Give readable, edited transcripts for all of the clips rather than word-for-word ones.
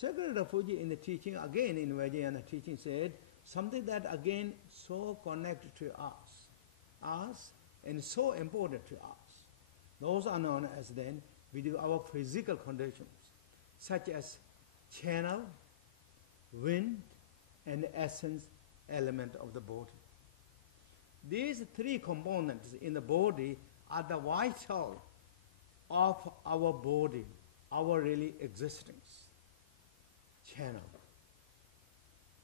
Sacred refuge in the teaching, again in Vajrayana teaching said, something that again so connected to us and so important to us. Those are known as then with our physical conditions, such as channel, wind, and essence element of the body. These three components in the body are the vital of our body, our really existence. Channel,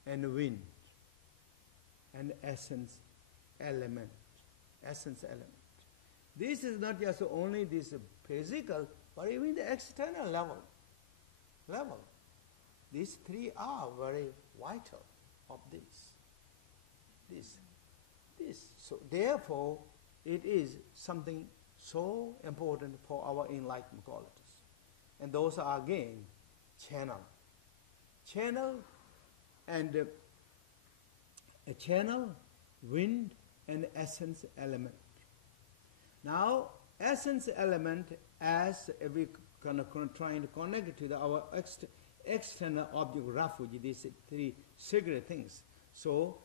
and wind, and essence element. This is not just only this physical, but even the external level. These three are very vital of this. So therefore, it is something so important for our enlightenment qualities. And those are again channel and a channel, wind, and essence element. Now, essence element, as we kind of trying to connect it to our external object refuge, these three sacred things. So,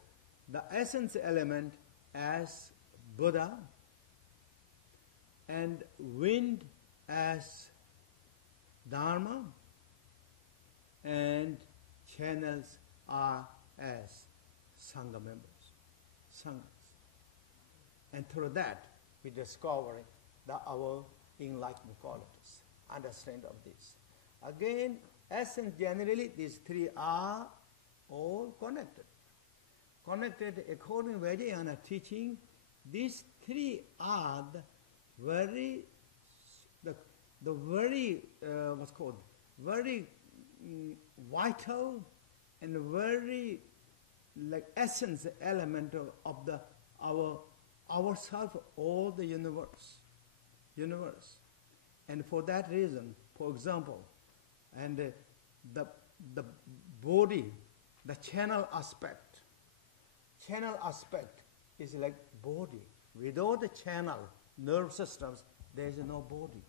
the essence element as Buddha, and wind as Dharma, and channels are as Sangha members, Sanghas. And through that, we discover our enlightenment qualities, understand of this. Again, essence generally, these three are all connected. Connected according to Vajrayana teaching, these three are the very vital and very like essence element of ourself, all the universe. And for that reason, for example, and the body, the channel aspect is like body. Without the channel, nerve systems, there is no body.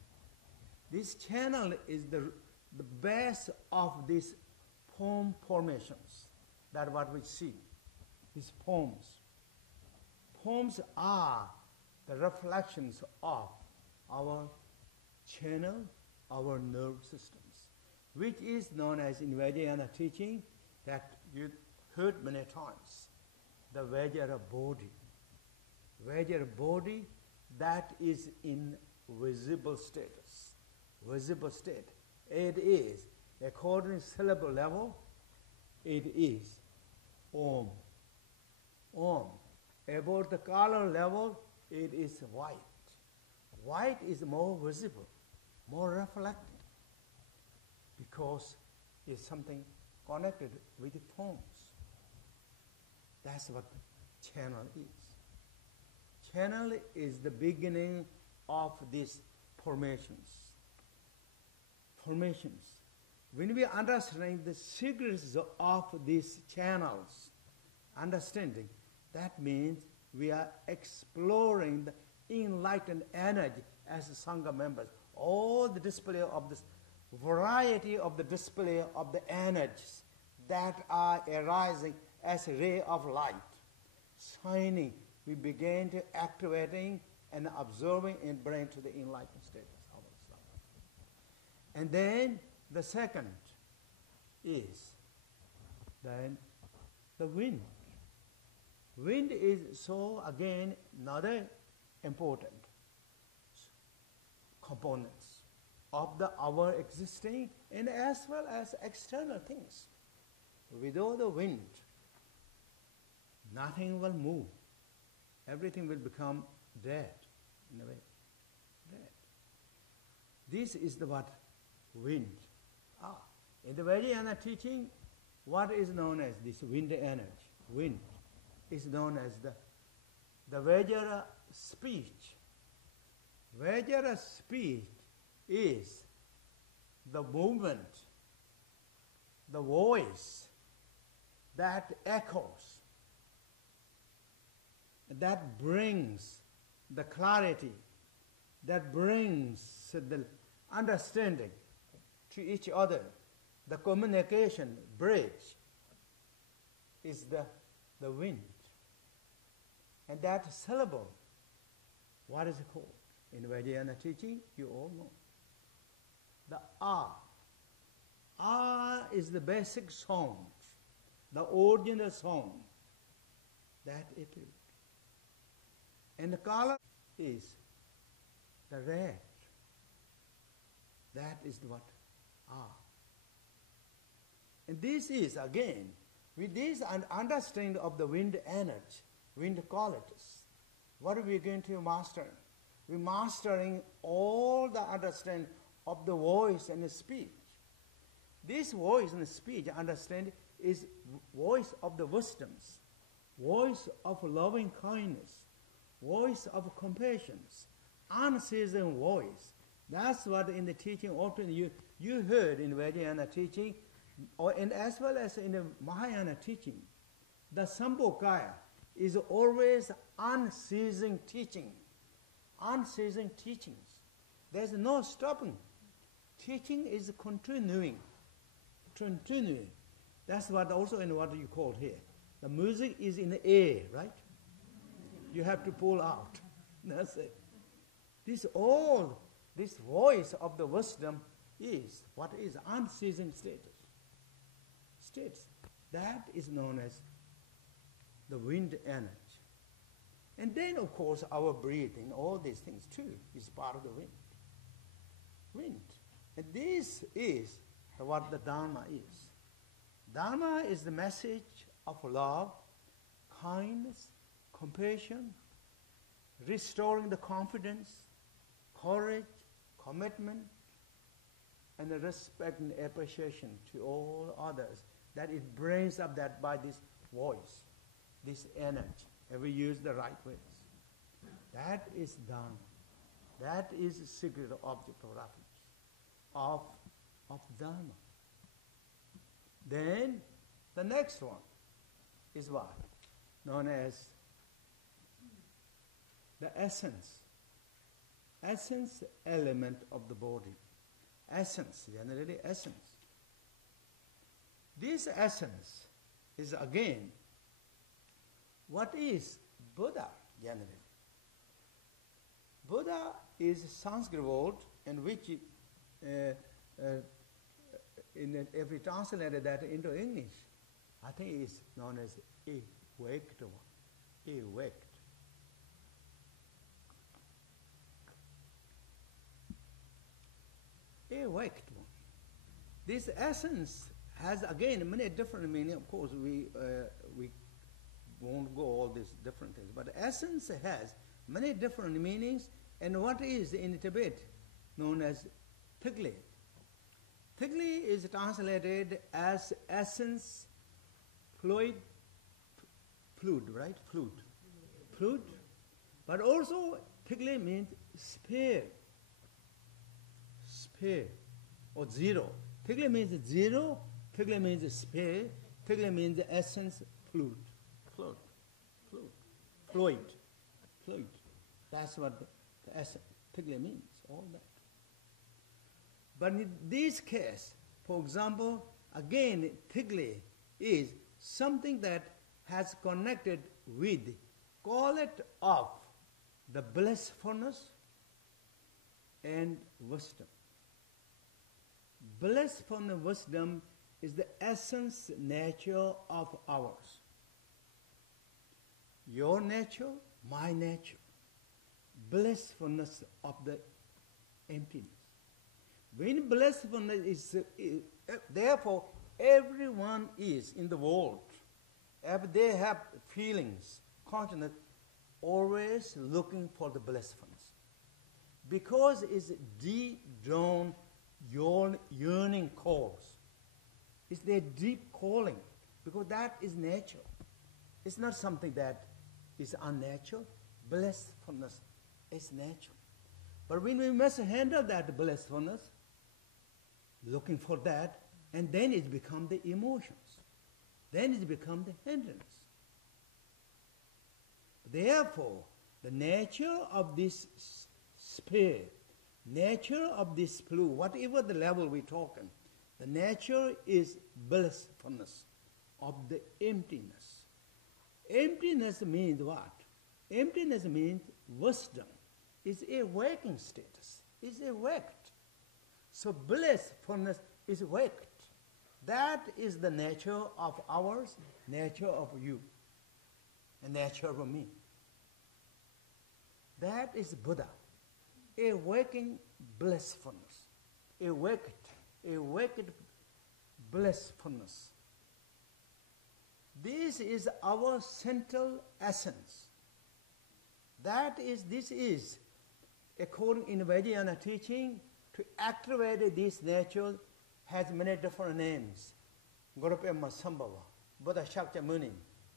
This channel is the base of these poem formations. That's what we see. These poems. Poems are the reflections of our channel, our nerve systems, which is known as in Vajrayana teaching that you heard many times, the Vajra body. Vajra body that is in visible status. Visible state. It is, according to syllable level, it is Om. Om. About the color level, it is white. White is more visible, more reflecting, because it's something connected with the tones. That's what channel is. Channel is the beginning of these formations. When we understand the secrets of these channels, understanding, that means we are exploring the enlightened energy as Sangha members. All the display of this variety of the display of the energies that are arising as a ray of light, shining, we begin to activating and observing and bring to the enlightened status of ourselves. And then the second is then the wind. Wind is so again another important components of our existing and as well as external things. Without the wind, nothing will move. Everything will become dead, in a way. Dead. This is the what wind. In the Vajrayana teaching, what is known as this wind energy? Wind is known as the Vajra speech. Vajra speech is the movement, the voice that echoes, that brings the clarity, that brings the understanding to each other, the communication bridge is the wind. And that syllable, what is it called? In Vajrayana teaching, you all know. The R. R is the basic sound, the original sound. That it is. And the color is the red. That is what R. And this is, again, with this understanding of the wind energy, wind qualities, what are we going to master? We're mastering all the understanding of the voice and the speech. This voice and speech, understand, is voice of the wisdoms, voice of loving kindness, voice of compassion, unceasing voice. That's what in the teaching often you heard in Vajrayana teaching, and as well as in the Mahayana teaching. The Sambhogaya is always unceasing teaching, unceasing teachings. There's no stopping. Teaching is continuing. That's what also in what you call here. The music is in the air, right? You have to pull out. That's it. This voice of the wisdom is what is unceasing states. That is known as the wind energy. And then, of course, our breathing, all these things too, is part of the wind. And this is what the Dharma is. Dharma is the message of love, kindness, compassion, restoring the confidence, courage, commitment, and the respect and appreciation to all others, that it brings up that by this voice, this energy, and we use the right ways. That is Dharma. That is the secret object of refuge, of Dharma. Then the next one is what? Known as the essence element of the body. Essence, generally essence. This essence is again, what is Buddha generally? Buddha is a Sanskrit word in which if we translate that into English, I think it's known as awaked one. Awaked. Awaked one. This essence has again many different meanings. Of course, we won't go all these different things, but essence has many different meanings. And what is in Tibet known as Tigli. Tigli is translated as essence, fluid, right? Fluid. But also Tigli means sphere or zero. Tigli means zero, Tigli means sphere, Tigli means essence, fluid. That's what the essence, Tigli means, all that. But in this case, for example, again, Tigli is something that has connected with quality of the blissfulness and wisdom. Blissfulness and wisdom is the essence, nature of ours. Your nature, my nature. Blissfulness of the emptiness. When blissfulness is, therefore, everyone is in the world, if they have feelings, consciousness, always looking for the blissfulness. Because it's deep down yearning calls. It's their deep calling, because that is nature. It's not something that is unnatural. Blissfulness is natural. But when we must handle that blissfulness, looking for that, and then it becomes the emotions. Then it becomes the hindrance. Therefore, the nature of this spirit, nature of this flu, whatever the level we're talking, The nature is blissfulness of the emptiness. Emptiness means what? Emptiness means wisdom. It's a waking status. It's awaked. So blissfulness is awaked. That is the nature of ours, nature of you, and nature of me. That is Buddha. Awakening blissfulness. Awaked blissfulness. This is our central essence. This is, according in Vajrayana teaching, to activate this nature has many different names. Gurupema Sambhava, Buddha Shakyamuni,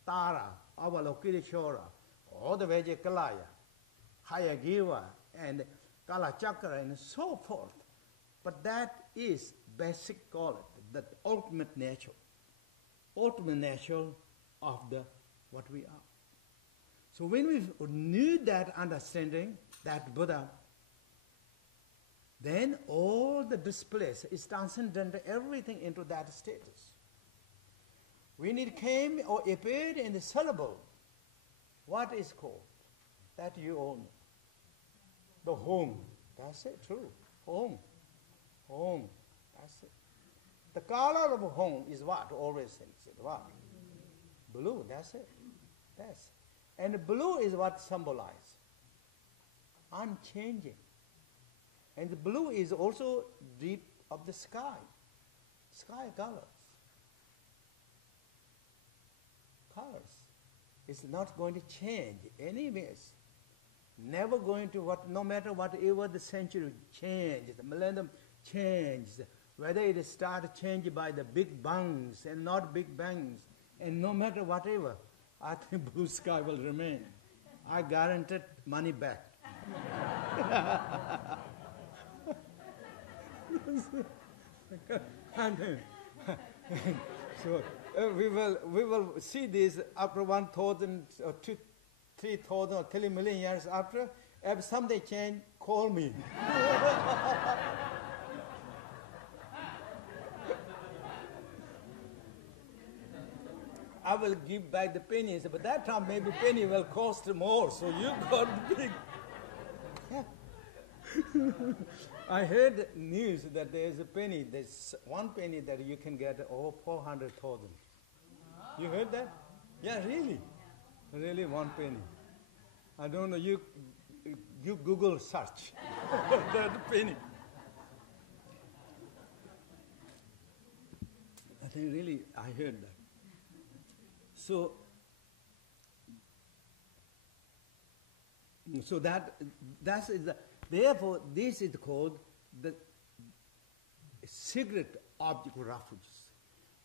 Tara, Avalokiteshvara, all the Vajakalaya, Hayagiva, and Kalachakra, and so forth. But that is basic quality, the ultimate nature of what we are. So when we knew that understanding, that Buddha, then all the displays is transcendent everything into that status. When it came or appeared in the syllable, what is called? That you own. The home. That's it, true. Home. That's it. The color of home is what? Always says what? Blue. That's it. That's. And blue is what symbolizes unchanging. And the blue is also deep of the sky. Sky colors. It's not going to change anyways. Never going to, no matter whatever the century changes, the millennium changes, whether it starts changing by the big bangs and not big bangs, and no matter whatever, I think blue sky will remain. I guarantee money back. So we will see this after 1,000 or 3,000 or 3 million years after. If something change, call me. I will give back the pennies, but that time maybe penny will cost more, so you got big. I heard news that there's one penny that you can get over 400,000. You heard that? Yeah, really? Really, one penny. I don't know, you Google search that penny. I think really, I heard that. So that is the, therefore this is called the secret object refuges.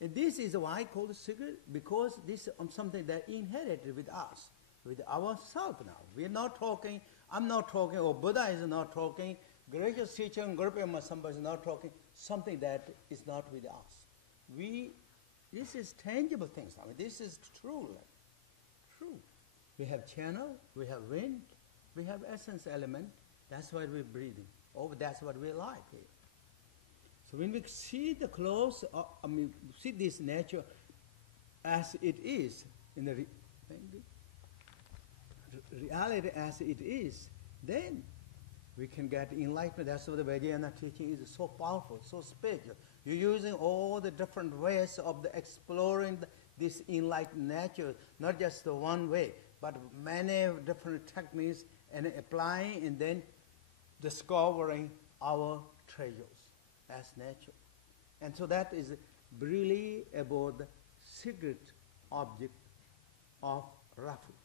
And this is why called secret, because this is something that inherited with us, with ourselves now. We are not talking, I'm not talking, or Buddha is not talking, gracious teacher and Gurupema Sambhava is not talking, something that is not with us. This is tangible things. I mean, this is true. True. We have channel, we have wind, we have essence element. That's why we're breathing. Oh, that's what we like here. So when we see the close, see this nature as it is, in the reality as it is, then we can get enlightenment. That's why the Vajrayana teaching is so powerful, so spiritual. You're using all the different ways of exploring this enlightened nature, not just the one way, but many different techniques, and applying and then discovering our treasures as nature. And so that is really about the secret object of refuge.